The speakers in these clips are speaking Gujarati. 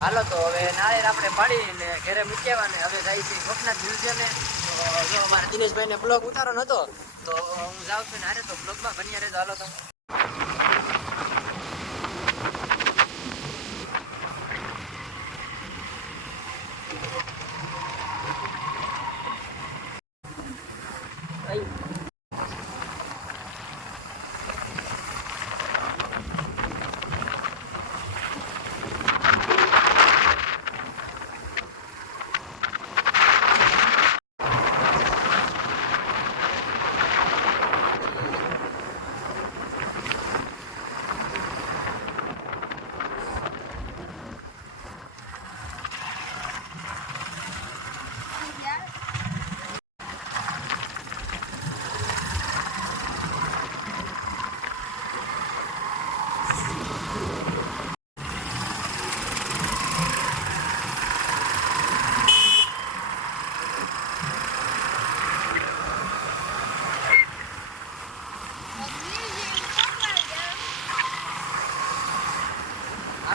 હાલો તો હવે નાળેર આપણે પાડીને ઘરે મૂક્યા ને હવે જાય છે ગોપનાથ મ્યુઝિયમે. તો જો અમારા દિનેશભાઈને બ્લોગ ઉતારો નતો તો હું જાઉં છું ને હારે તો બ્લોગમાં બન્યા રહેજો. હાલો તો.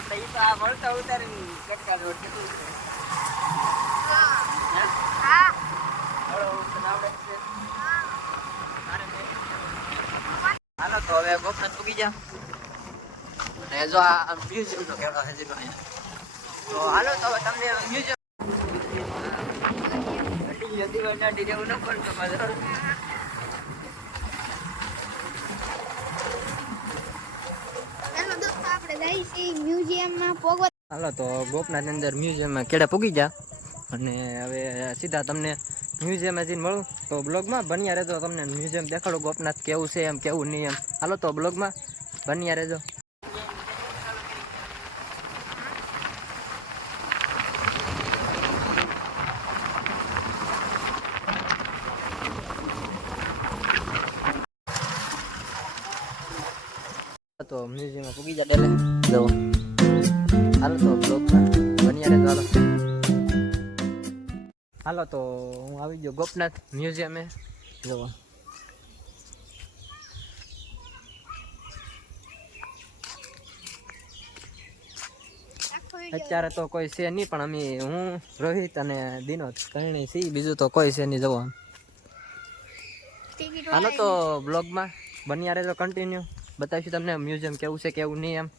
આપણે ઈ તો આ મળતા ઉતારી કટકા રોડ કેટલું છે. હાલો તો હવે ગોપનાથ પૂગી જા અને જો આ મ્યુઝિયમ નો કેવડો હજી નો તો હાલો તો તમને મ્યુઝિયમ અડી જતી હોય ને પડતું હાલો, તો ગોપનાથ અંદર મ્યુઝિયમમાં કેળા પૂગી જા અને હવે સીધા તમને મ્યુઝિયમ જઈને મળું. તો બ્લોગમાં બન્યા રહેજો. તમને મ્યુઝિયમ દેખાડો ગોપનાથ કેવું છે, એમ કેવું નહીં એમ. હાલો, તો બ્લોગમાં બન્યા રહેજો. તો મ્યુઝિયમમાં પૂગી જા ડેલે જવો. હાલો તો બ્લોગમાં બન્યા રહેજો, હાલો. તો હું આવી ગયો ગોપનાથ મ્યુઝિયમે. જવો અત્યારે તો કોઈ છે નહીં, પણ અમે હું, રોહિત અને દિનોદ કરણી છીએ. બીજું તો કોઈ છે નહીં જવો હાલો તો બ્લોગમાં બન્યા રહેજો કન્ટિન્યુ બતાવીશું તમને મ્યુઝિયમ કેવું છે કેવું નહીં એમ.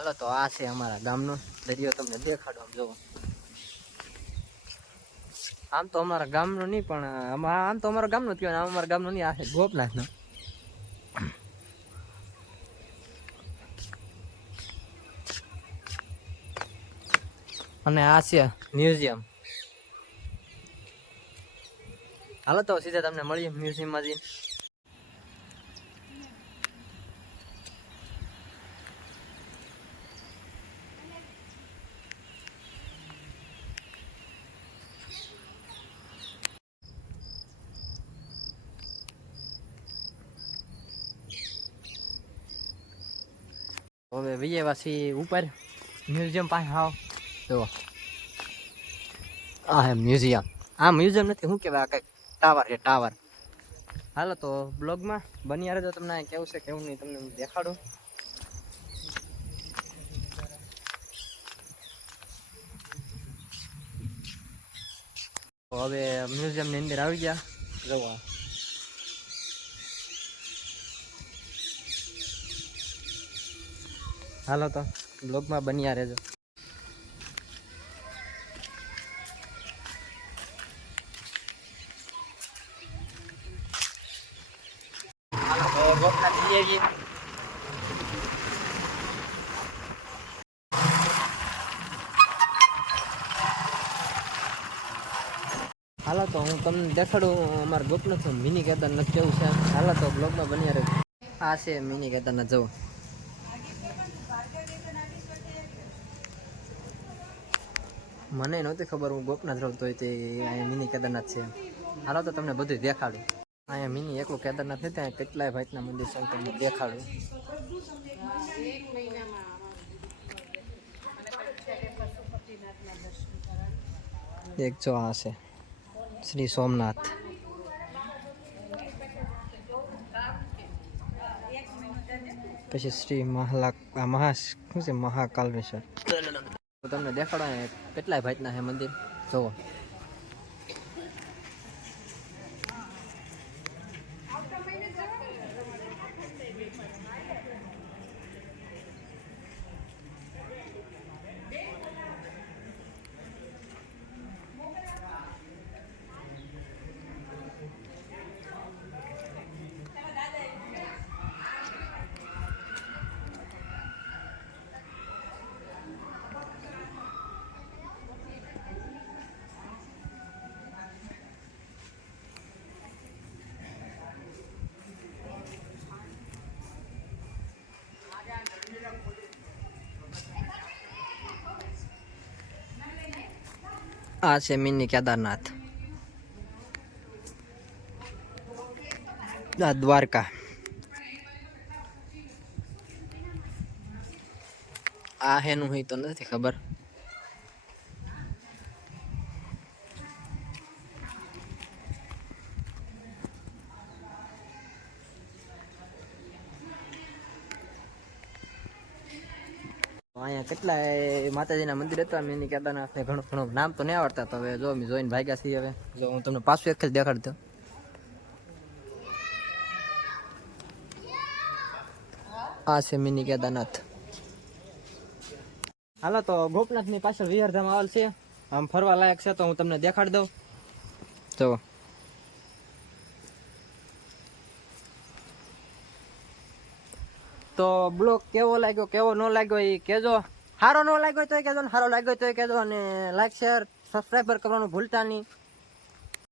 હાલો, તો આ છે અમારા ગામનો દરિયો, તમને દેખાડો આમ જોવો. આમ તો અમારા ગામનો નહીં, પણ આમ તો અમારા ગામનો થયો આમ અમારા ગામનો નહીં, આ છે ગોપનાથનો. અને આ છે મ્યુઝિયમ. હાલો, તો સીધા તમને મળીએ મ્યુઝિયમમાં જઈને હવે વિજયવાસી ઉપર. મ્યુઝિયમ પાસે આવો જો. આ હે મ્યુઝિયમ આ મ્યુઝિયમ નથી, શું કહેવાય? કંઈક ટાવર છે ટાવર હાલો તો બ્લોગમાં બની રહેજો, તમને કેવું છે, કેવું નહીં, તમને હું દેખાડું. તો હવે મ્યુઝિયમની અંદર આવી ગયા. જોવા હાલો તો, બ્લોગમાં બન્યા રહેજો. હાલો તો, હું તમને દેખાડું અમારા ગોપનાથ મિની કેદારનાથ કેવું છે. હાલો તો, બ્લોગમાં બન્યા રહે આ છે મિની કેદારનાથ જવું મને નહોતી ખબર, હું ગોપનાથ રહું તોય તે અહીંયા મિની કેદારનાથ છે હાલો તો તમને બધું દેખાડું. અહીંયા મિની એકલું કેદારનાથ નથી, ત્યાં કેટલાય ભાઈના મંદિર છે તમને દેખાડું. એક જો આ છે, શ્રી સોમનાથ. પછી શ્રી મહાલા મહા શું છે? મહાકાલેશ્વર. તમને દેખાડો અહીંયા કેટલાય ભાઈના છે મંદિર? જોવો આ છે મિની કેદારનાથ દ્વારકા આ હેનું હોય તો નથી ખબર અહીંયા કેટલાય માતાજીના મંદિર હતા મિની કેદારનાથ ને ઘણું ઘણું નામ તો નહીં આવડતા, તો હવે જો જોઈને ભાગ્યા છીએ હવે. જો હું તમને પાછું એક જ દેખાડ દઉં આ છે મિની કેદારનાથ. હાલો, તો ગોપનાથની પાછળ વિહારધામ આવેલ છે. આમ ફરવા લાયક છે, તો હું તમને દેખાડી દઉં. જો. તો બ્લોગ કેવો લાગ્યો, કેવો ન લાગ્યો એ કહેજો સારો ન લાગ્યો તો કહેજો ને સારો લાગ્યો તો કહેજો અને લાઈક શેર સબસ્ક્રાઈબર કરવાનું ભૂલતા નહીં.